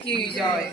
কি জয়।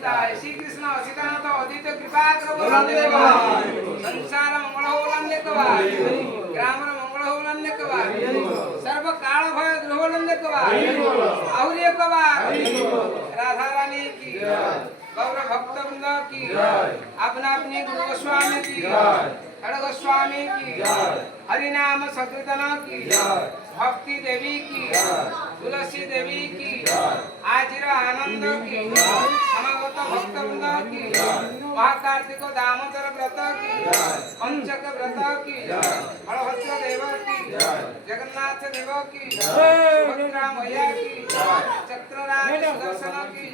प्रणीताय श्री कृष्ण सीतानाथ अद्वैत कृपा करो संसार मंगल हो लंदे कवाय ग्राम मंगल हो लंदे कवाय सर्व काल भय द्रोह लंदे कवाय आहुरी कवाय राधा रानी की गौर भक्त वृंद की अपना अपनी गुरु गोस्वामी की खड़ गोस्वामी की हरि नाम संकीर्तन की भक्ति देवी की तुलसी देवी की आजिर आनंद की समगत भक्त वृंद की महाकार्तिक दामोदर व्रत की पंचक व्रत की बलभद्र देव की जगन्नाथ देव की सुभद्रा मैया की चक्रराज सुदर्शन की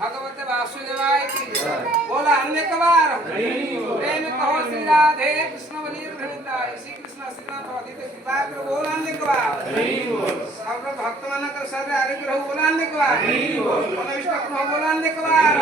भगवत वासुदेवाय की बोला अन्य कबार प्रेम कहो श्री राधे कृष्ण बलिर प्रणीताय श्री कृष्ण सीतानाथ अद्वैत कृपा करो बोला अन्य कबार सर्व भक्त मानकर सर्व आरोग्य रहो बोला अन्य कबार मन विष्णु बोला अन्य कबार